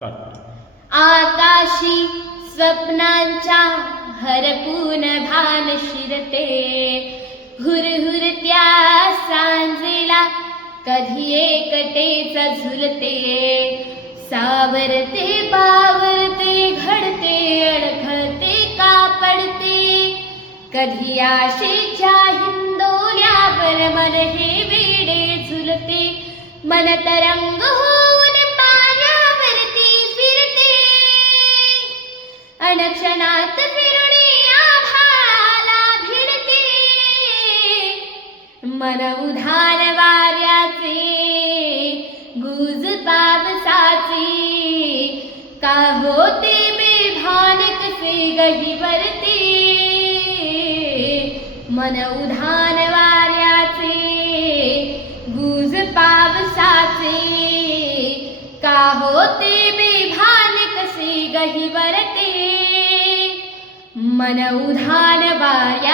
आकाशी स्वप्नांच्या हरपून भान शिरते. हुरहुरत्या सांजेला कधी एकटेच झुलते. सावरते पावरते घडते अडखळते कापडते. कधी आशेच्या हिंदोल्यावर मन हे वेडे झुलते. मन तरंग हो अनक्षणात फिरणे आभाळाला भिडते. मन उधार वाऱ्याचे गुज पावसाचे का होते बेभान कसे गहिवरते मन उधान वाऱ्याचे गुज पावसाचे का होते बेभान कसे गहिवरते मन उधान वाऱ्याचे